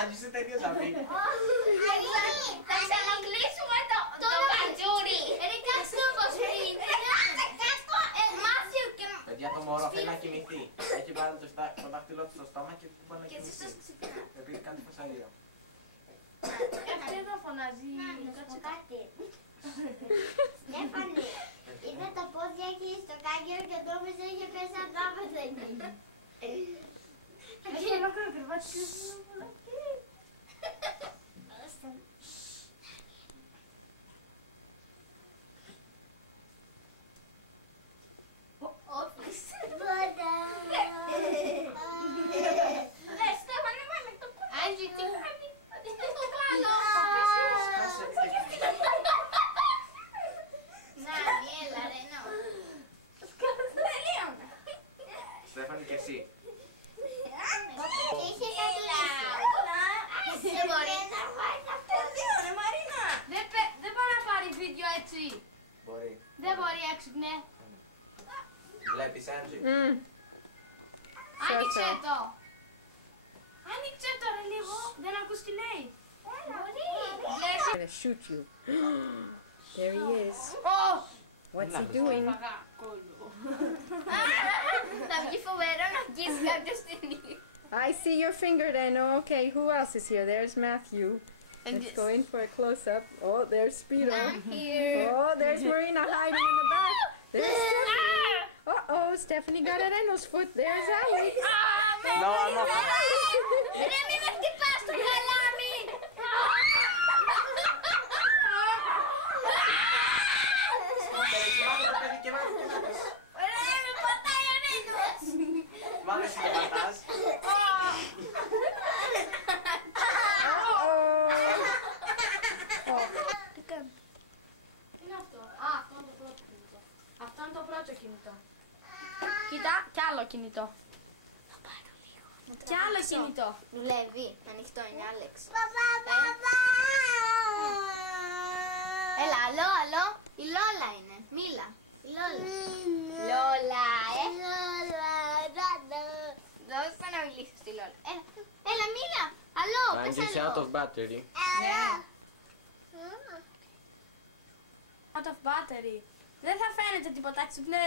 Άρχισε τελείως να πει. Θα ξανακλείσουμε το μπατζούρι. Ρε κάτσε όπως πριν. Μάθιο και... Παιδιά, το μωρό θέλει να κοιμηθεί. Έχει βάλει το δάχτυλό του στο στόμα και δεν μπορεί να Και εσύ κοιμηθεί. σας ξυπνά. Επειδή κάνει φασαρία. Αυτό εδώ φωνάζει. Να σου πω κάτι. Στέφανε, είδα τα πόδια εκεί στο κάγκελο και νόμιζα είχε πέσει ανάποδα εκεί. Έχει ολόκληρο κρεβάτι και Όφης. Μπότα. Ρε Στέφανε, πάμε το κούτο. Άντζη, τι κάνει. Δεν το κάνω. Να, έλα ρε, να. Τελείωνα. Στέφανη και εσύ. Είχε κάτι δεν μπορεί να πάει να Τελείωνε Μαρίνα. Δεν πάει να πάρει βίντεο έτσι. Μπορεί. Δεν μπορεί έξυπνε. Βλέπεις, Άντζη. Άνοιξε το. Άνοιξε το ρε λίγο. Δεν ακούς τι λέει. I'm gonna shoot you. There he is. What's he doing? Θα βγει φοβερό να αγγίσει κάποια στιγμή. I see your finger then. Okay, who else is here? There's Matthew. Let's go in for a close-up. Oh, there's Speedo. Here. Oh, there's Marina hiding in the back. There's Stephanie. Uh-oh, Stephanie got a Reno's foot. There's Alex. No, I'm not. Ρε μη με χτυπάς το χαλάμι. Κοιμάται το παιδί και μάθει. Ρε με πατάει ο Ρήνος. Μ' άρεσε το πατάς. Τι είναι αυτό? Α, αυτό είναι το πρώτο κινητό. Αυτό είναι το πρώτο κινητό. Κοίτα, κι άλλο κινητό. Κι άλλο κινητό. Δουλεύει, ανοιχτό είναι Άλεξ. Ε. Έλα, αλό, αλό. Η Λόλα είναι. Μίλα. Η Λόλα. Λόλα, Δώστε να μιλήσεις στη Λόλα. Έλα, μίλα. Αλό, πες Άντζη, αλό. out of battery. Out of battery. Δεν θα φαίνεται τίποτα ξυπνέ.